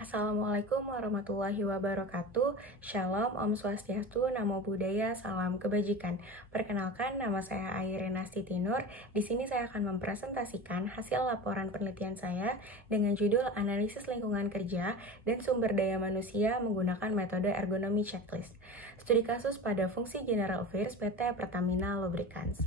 Assalamualaikum warahmatullahi wabarakatuh. Shalom, Om Swastiastu, Namo Buddhaya, Salam Kebajikan. Perkenalkan, nama saya Airena Stitinur. Di sini saya akan mempresentasikan hasil laporan penelitian saya dengan judul Analisis Lingkungan Kerja dan Sumber Daya Manusia menggunakan metode ergonomi checklist. Studi kasus pada fungsi General Affairs PT Pertamina Lubricants.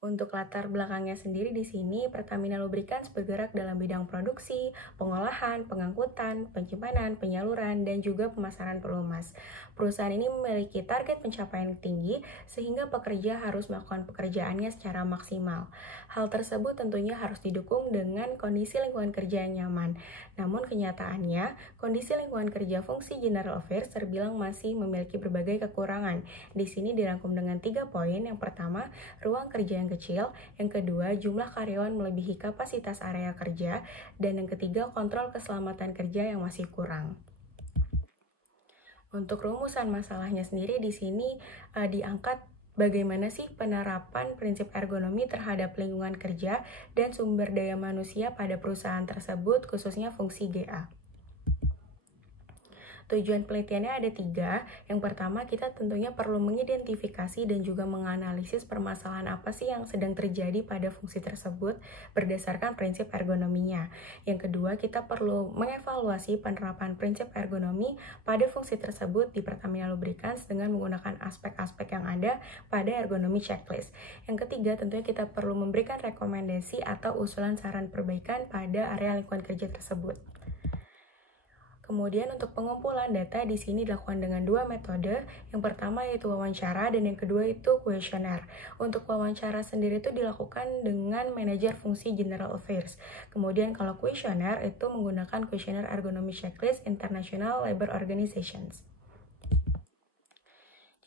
Untuk latar belakangnya sendiri di sini, Pertamina Lubricants bergerak dalam bidang produksi, pengolahan, pengangkutan, penyimpanan, penyaluran, dan juga pemasaran pelumas. Perusahaan ini memiliki target pencapaian tinggi sehingga pekerja harus melakukan pekerjaannya secara maksimal. Hal tersebut tentunya harus didukung dengan kondisi lingkungan kerja yang nyaman. Namun kenyataannya, kondisi lingkungan kerja fungsi General Affairs terbilang masih memiliki berbagai kekurangan. Di sini dirangkum dengan 3 poin. Yang pertama, ruang kerja yang kecil, yang kedua jumlah karyawan melebihi kapasitas area kerja, dan yang ketiga kontrol keselamatan kerja yang masih kurang. Untuk rumusan masalahnya sendiri di sini diangkat bagaimana sih penerapan prinsip ergonomi terhadap lingkungan kerja dan sumber daya manusia pada perusahaan tersebut, khususnya fungsi GA. Tujuan penelitiannya ada 3. Yang pertama, kita tentunya perlu mengidentifikasi dan juga menganalisis permasalahan apa sih yang sedang terjadi pada fungsi tersebut berdasarkan prinsip ergonominya. Yang kedua, kita perlu mengevaluasi penerapan prinsip ergonomi pada fungsi tersebut di Pertamina Lubricants dengan menggunakan aspek-aspek yang ada pada ergonomi checklist. Yang ketiga, tentunya kita perlu memberikan rekomendasi atau usulan saran perbaikan pada area lingkungan kerja tersebut. Kemudian untuk pengumpulan data di sini dilakukan dengan 2 metode. Yang pertama yaitu wawancara dan yang kedua itu kuesioner. Untuk wawancara sendiri itu dilakukan dengan manajer fungsi General Affairs. Kemudian kalau kuesioner itu menggunakan kuesioner ergonomi checklist International Labour Organizations.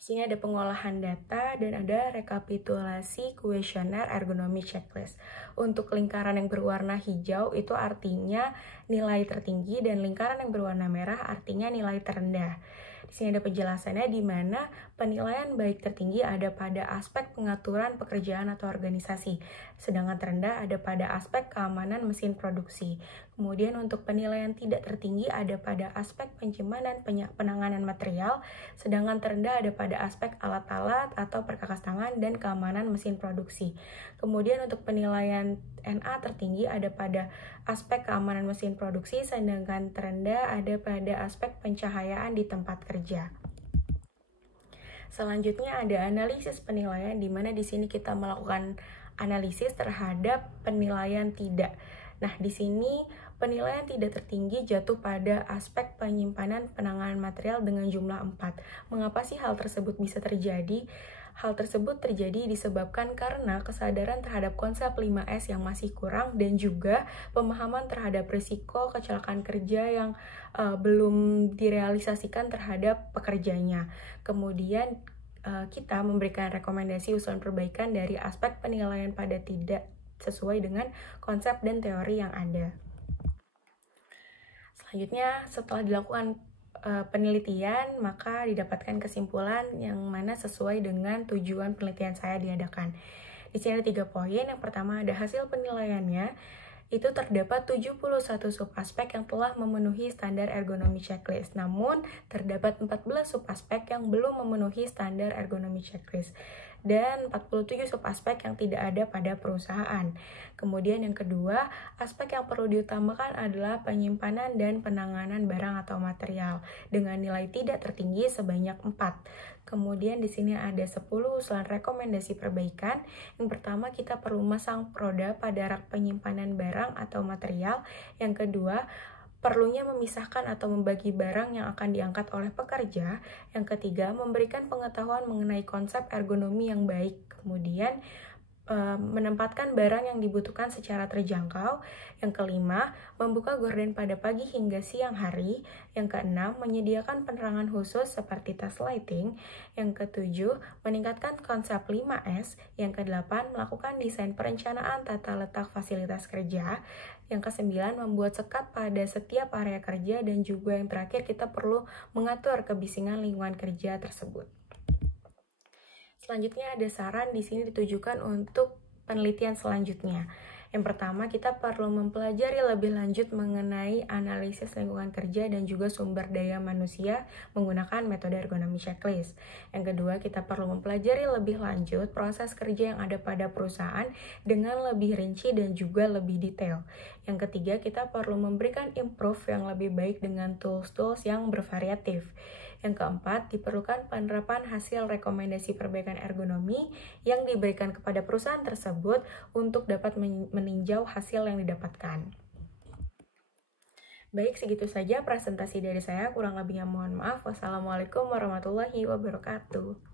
Di sini ada pengolahan data dan ada rekapitulasi kuesioner ergonomi checklist. Untuk lingkaran yang berwarna hijau itu artinya nilai tertinggi dan lingkaran yang berwarna merah artinya nilai terendah. Di sini ada penjelasannya di mana penilaian baik tertinggi ada pada aspek pengaturan pekerjaan atau organisasi, sedangkan terendah ada pada aspek keamanan mesin produksi. Kemudian untuk penilaian tidak tertinggi ada pada aspek penyimpanan penanganan material, sedangkan terendah ada pada aspek alat-alat atau perkakas tangan dan keamanan mesin produksi. Kemudian untuk penilaian NA tertinggi ada pada aspek keamanan mesin produksi, sedangkan terendah ada pada aspek pencahayaan di tempat kerja. Selanjutnya ada analisis penilaian di mana di sini kita melakukan analisis terhadap penilaian tidak. Nah, di sini penilaian tidak tertinggi jatuh pada aspek penyimpanan penanganan material dengan jumlah 4. Mengapa sih hal tersebut bisa terjadi? Hal tersebut terjadi disebabkan karena kesadaran terhadap konsep 5S yang masih kurang dan juga pemahaman terhadap risiko kecelakaan kerja yang belum direalisasikan terhadap pekerjanya. Kemudian kita memberikan rekomendasi usulan perbaikan dari aspek penilaian pada tidak sesuai dengan konsep dan teori yang ada. Selanjutnya, setelah dilakukan penelitian, maka didapatkan kesimpulan yang mana sesuai dengan tujuan penelitian saya diadakan. Di sini ada 3 poin. Yang pertama ada hasil penilaiannya. Itu terdapat 71 subaspek yang telah memenuhi standar ergonomi checklist. Namun, terdapat 14 subaspek yang belum memenuhi standar ergonomi checklist dan 47 subaspek yang tidak ada pada perusahaan. Kemudian yang kedua, aspek yang perlu diutamakan adalah penyimpanan dan penanganan barang atau material dengan nilai tidak tertinggi sebanyak 4. Kemudian di sini ada 10 usulan rekomendasi perbaikan. Yang pertama, kita perlu masang proda pada rak penyimpanan barang atau material. Yang kedua, perlunya memisahkan atau membagi barang yang akan diangkat oleh pekerja. Yang ketiga, memberikan pengetahuan mengenai konsep ergonomi yang baik. Kemudian, menempatkan barang yang dibutuhkan secara terjangkau. Yang kelima, membuka gorden pada pagi hingga siang hari. Yang keenam, menyediakan penerangan khusus seperti task lighting. Yang ketujuh, meningkatkan konsep 5S. Yang kedelapan, melakukan desain perencanaan tata letak fasilitas kerja. Yang kesembilan, membuat sekat pada setiap area kerja. Dan juga yang terakhir, kita perlu mengatur kebisingan lingkungan kerja tersebut. Selanjutnya ada saran di sini ditujukan untuk penelitian selanjutnya. Yang pertama, kita perlu mempelajari lebih lanjut mengenai analisis lingkungan kerja dan juga sumber daya manusia menggunakan metode ergonomi checklist. Yang kedua, kita perlu mempelajari lebih lanjut proses kerja yang ada pada perusahaan dengan lebih rinci dan juga lebih detail. Yang ketiga, kita perlu memberikan improve yang lebih baik dengan tools-tools yang bervariatif. Yang keempat, diperlukan penerapan hasil rekomendasi perbaikan ergonomi yang diberikan kepada perusahaan tersebut untuk dapat meninjau hasil yang didapatkan. Baik, segitu saja presentasi dari saya. Kurang lebihnya mohon maaf. Wassalamualaikum warahmatullahi wabarakatuh.